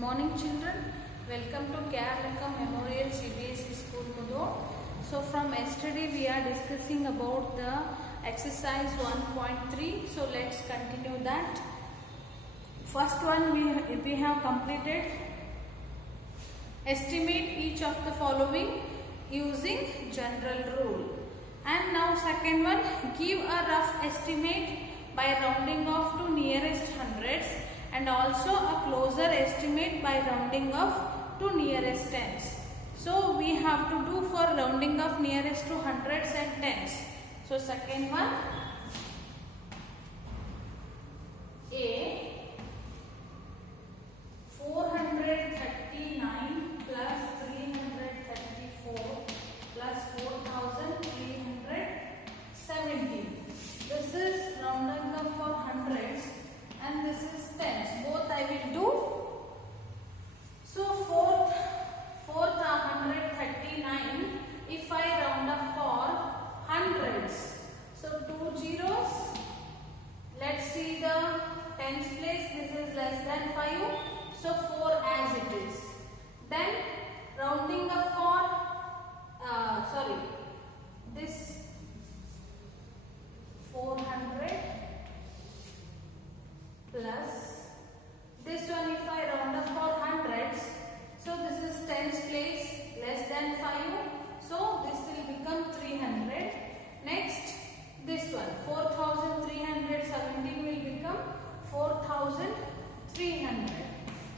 morning children. Welcome to Kerala Memorial CBSE School Mudho. So from yesterday we are discussing about the exercise 1.3. So let's continue that. First one we have completed. Estimate each of the following using general rule. And now second one, give a rough estimate by rounding off to nearest hundreds and also a closer estimate by rounding off to nearest tens. So we have to do for rounding off nearest to hundreds and tens. So second one, A 439 plus 334 plus 4370. This is rounding up for hundreds and this is tens. Both I will do. So fourth 139 if I round up for hundreds. So two zeros. Let's see the tens place. This is less than 5. So 4 as it is. Then rounding up for this 400 plus this one if I round up for hundreds. So this is tens place less than 5. So this will become 300. Next this one 4317 will become 4300.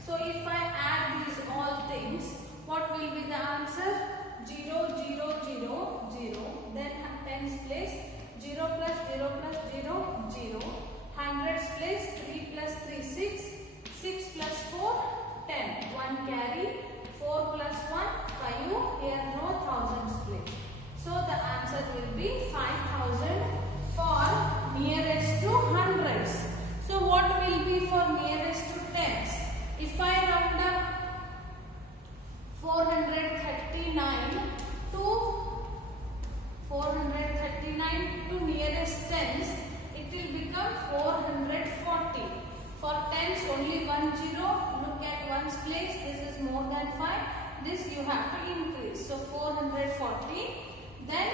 So if I add these all things, what will be the answer? 0, 0, 0, 0. Then tens place 0 plus 0 plus 0, 0. Hundreds place 3 plus 3, 6. 6 plus 4, 10. 1 carry. 4 plus 1, 5. Here no thousands place. So the answer will be 5000 for nearest to hundreds. So what will be for nearest to tens? If I round up 439 to nearest tens, it will become 440. For tens only 1 0. Look at ones place. This is more than 5. This you have to increase. So 440. Then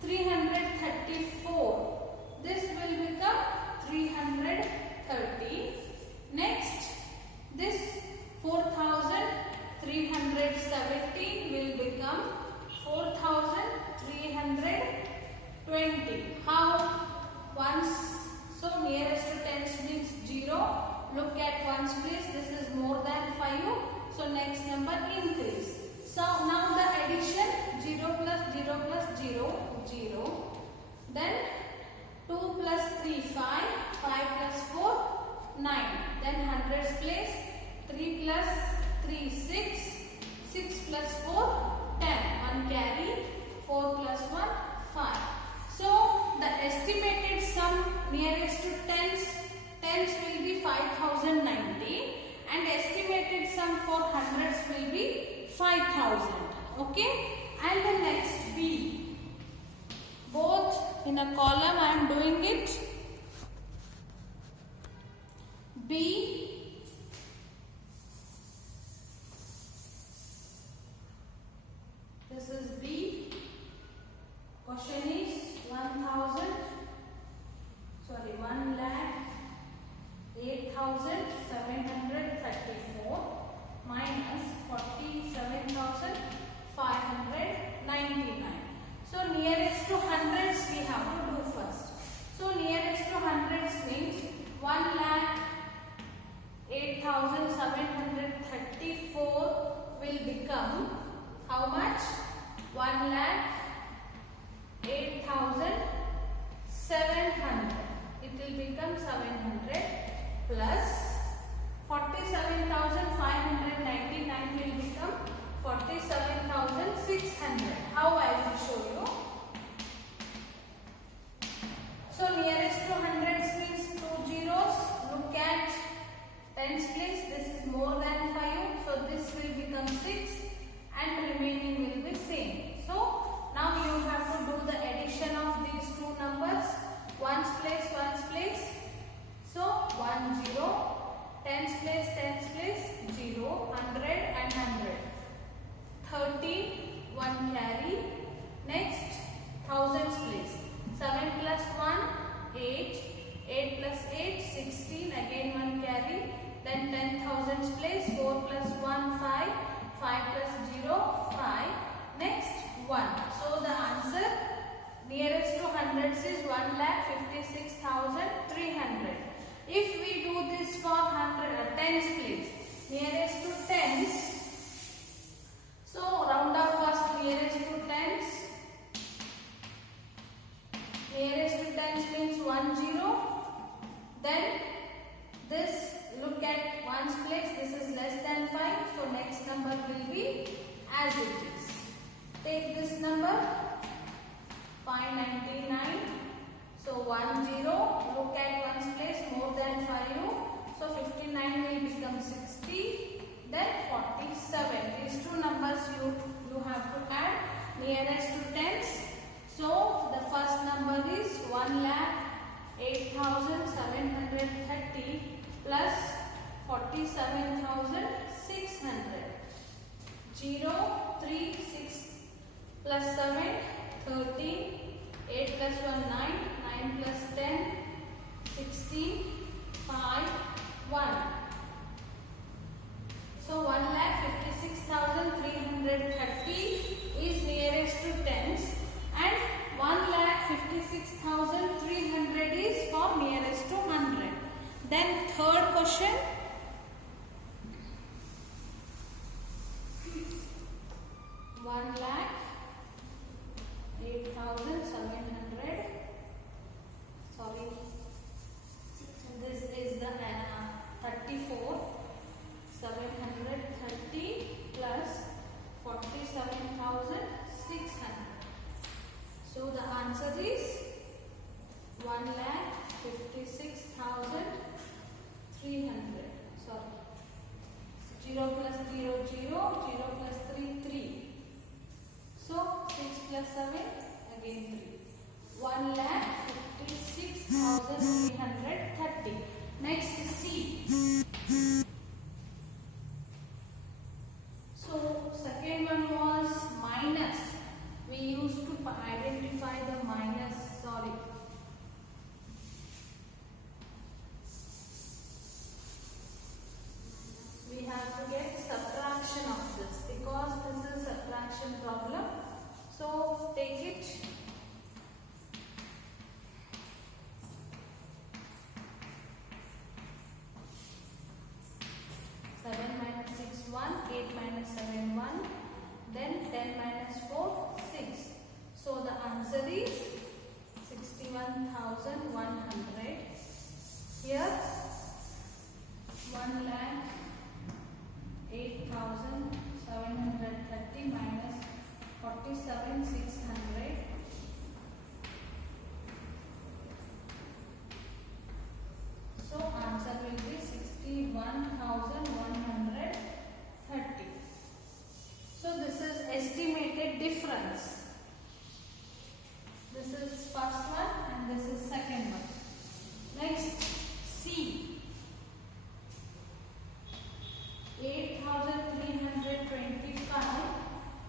334. This will become 330. Next, this 4370 will become 4320. How? Ones. So nearest to tens means 0. Look at ones place. This is more than 5. So next number increase. So now the addition 0 plus 0 plus 0, 0. Then 2 plus 3, 5. 5 plus 4, 9. Then hundreds place 3 plus 3, 6. 6 plus 4, 10. 1 carry. 4 plus 1, 5. So the estimated sum nearest to tens will be 5090 and estimated sum for hundreds will be 5000. Okay, and the next B, both in a column I am doing it. B, this is B. Question is 1,08,734 minus 47,599. So nearest to hundreds we have to do first. So nearest to hundreds means 1,08,734 will become how much? 1,08,700. It will become 700 plus 47,599 will become 47,600. How I will show you. So nearest to hundreds means 2 zeros. Look at tens place. This is more than 5. So this will become 6 and remaining will be same. So now you have to do the addition of these two numbers. Ones place. So 1 0. Tens place 0. 56,300. If we do this for tens place, nearest to tens, so round up first nearest to tens. Nearest to tens means 10. Then this, look at ones place, this is less than 5, so next number will be as it is. Take this number 599. So 10, look at ones place, more than 5. So 59 will become 60, then 47. These two numbers you have to add nearest to tens. So the first number is 1,08,730 plus 47,600. 0, 3, 6 plus 7, 13. 8 plus 1, 9. 9 plus 10, 16. 5, 1. So 1,56,330 is nearest to tens, and 1,56,300 is for nearest to 100. Then third question. 1,08,700. Sorry, this is the 34. 730 plus 47,600. So the answer is 1,56,300. Sorry, 0 plus 0, 0, 0 plus 3, 3. So 6 plus 7, again 3. 1,56,330. Next is C. So second one was minus. We used to identify the minus. Sorry. We have to get subtraction of this because this is subtraction problem. So take it. 7 minus 6, 1. 8 minus 7, 1. Then 10 minus 4, 6. So the answer is 61,100. Here 1,08,730 minus 47,600. So answer will be 61,130. So this is estimated difference. This is first one and this is second one. Next, C. 8,325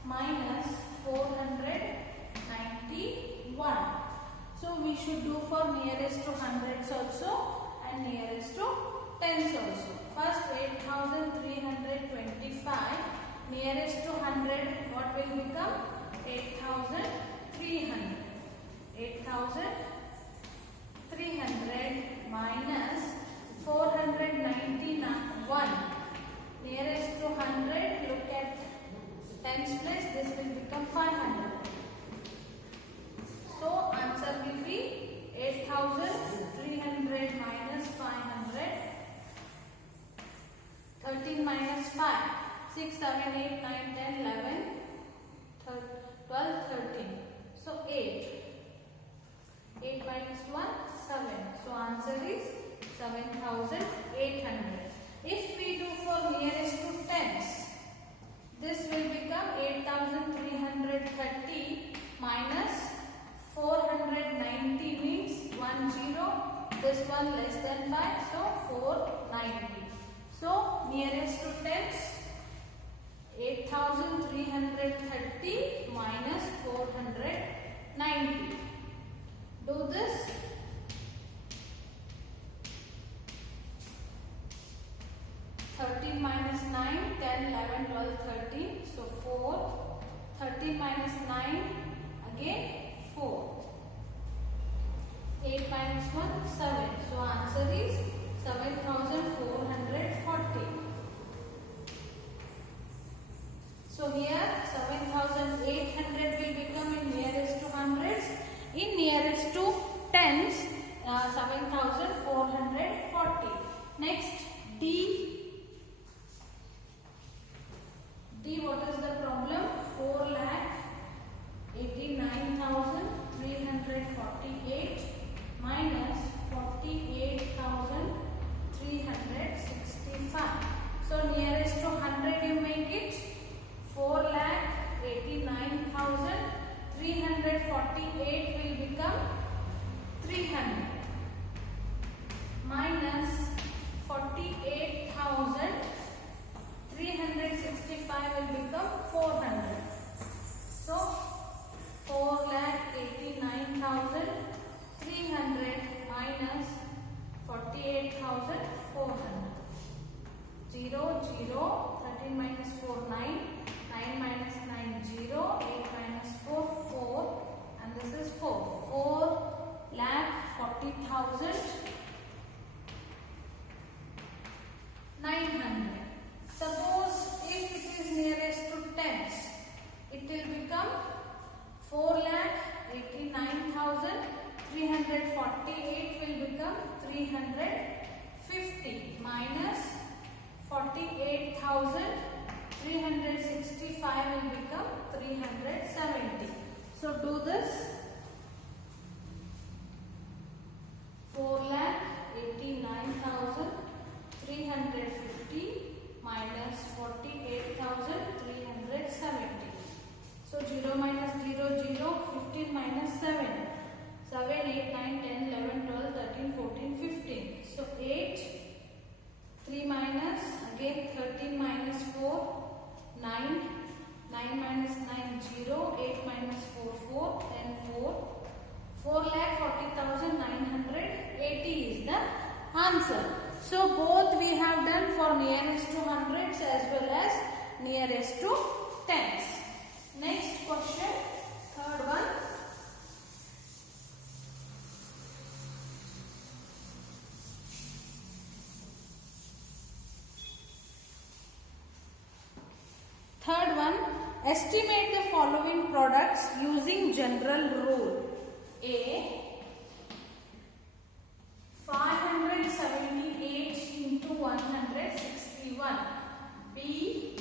minus 491. So we should do for nearest to hundreds also and nearest to tens also. First 8,325 nearest to 100, what will become? 8,300. 8,300 minus 491. Nearest to 100, look at tens place, this will become 500. So answer will be 8,300 minus 500. 13 minus 5. 6, 7, 8, 9, 10, 11, 12, 13. So 8. 8 minus 1, 7. So answer is 7,800. If we do for nearest to tens, this will become 8,330 minus 490 means 10. This one less than 5, so 490. So nearest to tens, 8,330 minus 490. Do this. 13 minus 9, 10, 11, 12, 13. So 4. 13 minus 9, again 4. 8 minus 1, 7. So answer is 7440. So here 7800 will become in nearest to hundreds. In nearest to tens, 7440. Next, D. D, what is the problem? 4,89,348 minus 48,365. So nearest to 100 you make it. 4,89,348 will become 300 minus 48,365 will become 400. So 4,89,300 minus 48,400. 0, 0, 13 minus 4, 9, 9 minus 9, 0, 8 minus 4, 4, and this is 4. 4,40,900. Suppose if it is nearest to tens, it will become 4,89,348 will become 350 minus 48,365 will become 370. So do this. 4,89,350 minus 48,370. So 0 minus 0, 0, 15 minus 7. 7, 8, 9, 10, 11, 12, 13, 14, 15. So 8, 3 minus, again 13 minus 4, 9, 9 minus 9, 0, 8 minus 4, 4, then 4. 4,40,980 is the answer. So both we have done for nearest to hundreds as well as nearest to tens. Next question, third one. Third one, estimate the following products using general rule. A, 578 into 161. B,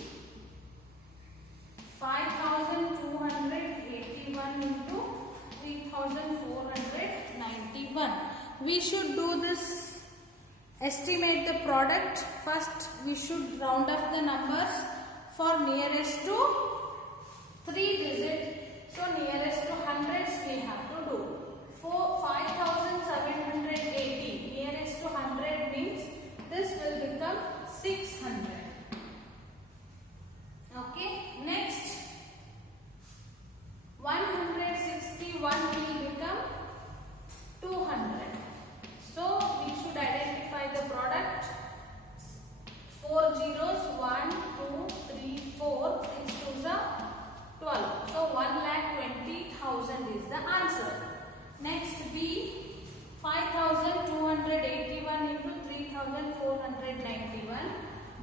5,281 into 3,491. We should do this, estimate the product. First we should round up the numbers for nearest to 3 digit. So nearest to hundreds we have to do. 5,780 nearest to 100 means this will become 600. Okay, next 161 will become 200. So we should identify the product. 4 zeros, 1, 2, 3, 4, 6 twos are 12. So 1,20,000 is the answer. Next B, 5,281 into 3,491.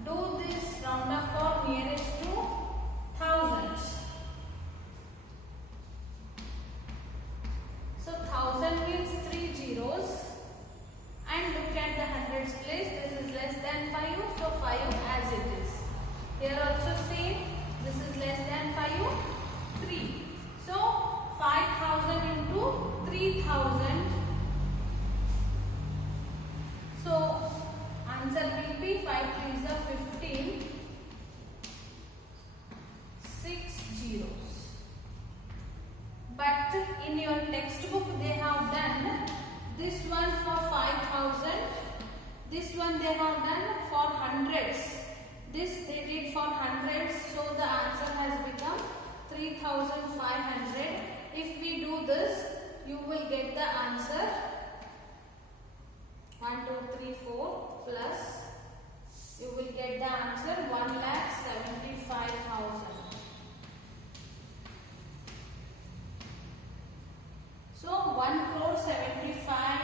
Do this round up for nearest to thousands. So 1000 means 3 zeros. And look at the hundreds place. This is less than 5. So 5 as it is. Here also same. This is less than 5. 3. So 5,000 into 3,000. So answer will be 5 3s are 15. 6 zeros. But in your textbook they have done this one for 5,000. This one they have done for hundreds. This they did for hundreds. So the answer has become 3,500. If we do this, you will get the answer 1, 2, 3, 4 plus. You will get the answer 1,75,000. So 1,75,000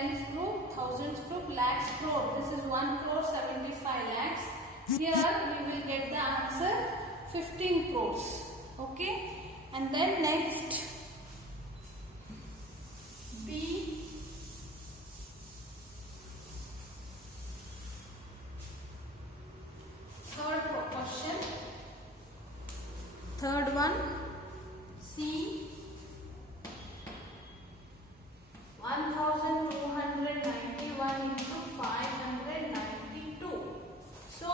tens group, thousands group, lakhs, crore. This is 1 crore 75 lakhs. Here we will get the answer 15 crores. Okay. And then next B. Third question. Third one. C. 1291 into 592. So,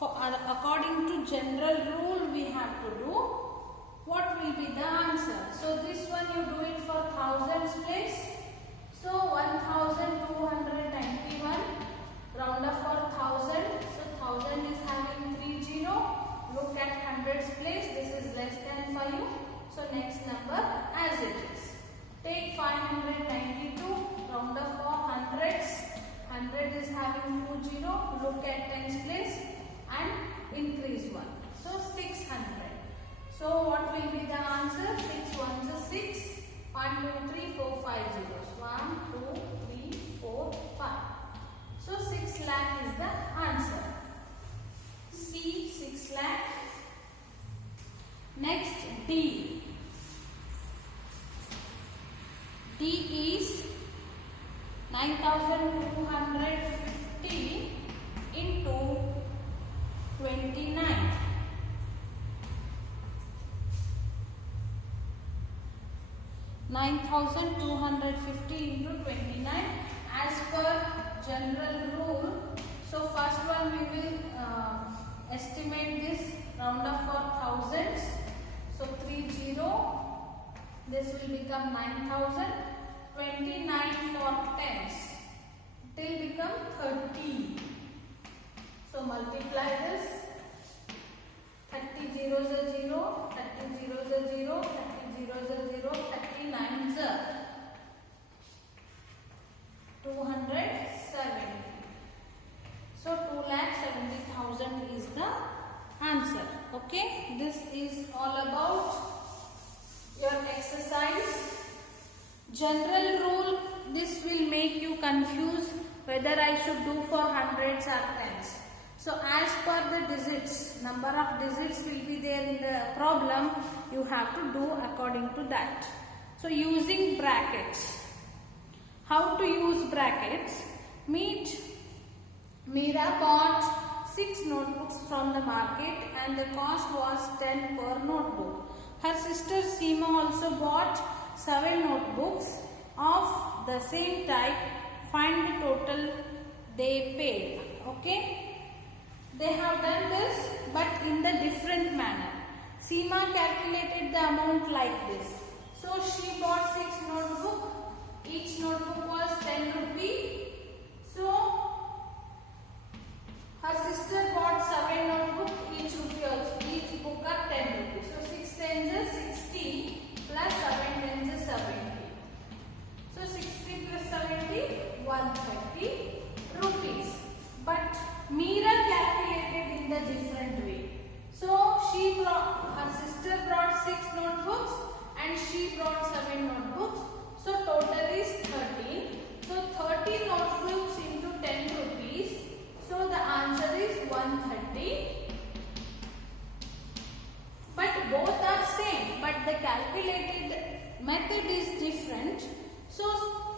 according to general rule, we have to do what will be the answer. So, this one you do it for thousands place. So, 1291 round up for 1000. So, 1000 is having 3 0. Look at hundreds place. This is less than 5. So, next number as it is. Take 592, round up for hundreds. 100 is having 2 0. Look at tens place and increase 1. So 600. So what will be the answer? 6 ones are 6. 1, 2, 3, 4, 5 zeros. 1, 2, 3, 4, 5. So 6 lakh is the answer. C, 6 lakh. Next D. D is 9250 into 29. 9250 into 29 as per general rule. So first one we will estimate this, round up for thousands. So 30. This will become 9000. 29 for tens. It will become 30. So multiply this. 30 zeros are 0. 30 zeros are 0. 30 zeros are 0. 39s are 270. So 2,70,000 is the answer. Okay. This is all about your exercise. General rule, this will make you confused whether I should do for hundreds or tens. So as per the digits, number of digits will be there in the problem, you have to do according to that. So using brackets. How to use brackets? Meera bought 6 notebooks from the market and the cost was 10 per notebook. Her sister Seema also bought 7 notebooks of the same type. Find the total they paid. Okay. They have done this but in the different manner. Seema calculated the amount like this. So she bought 6 notebooks. Each notebook was 10 rupees. So her sister bought 7 notebooks. Each book are 10 rupees. So 6 tens is 60 plus 7 tens is 70. So 60 plus 70, 130 rupees. But Meera calculated in the different way. So her sister brought 6 notebooks and she brought 7 notebooks. So total is 13. So 30 notebooks into 10 rupees. So the answer is 130. But both are same, but the calculated method is different. So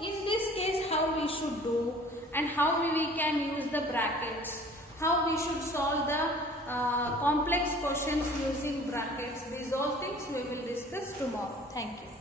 in this case, how we should do and how we can use the brackets, how we should solve the complex questions using brackets, these all things we will discuss tomorrow. Thank you.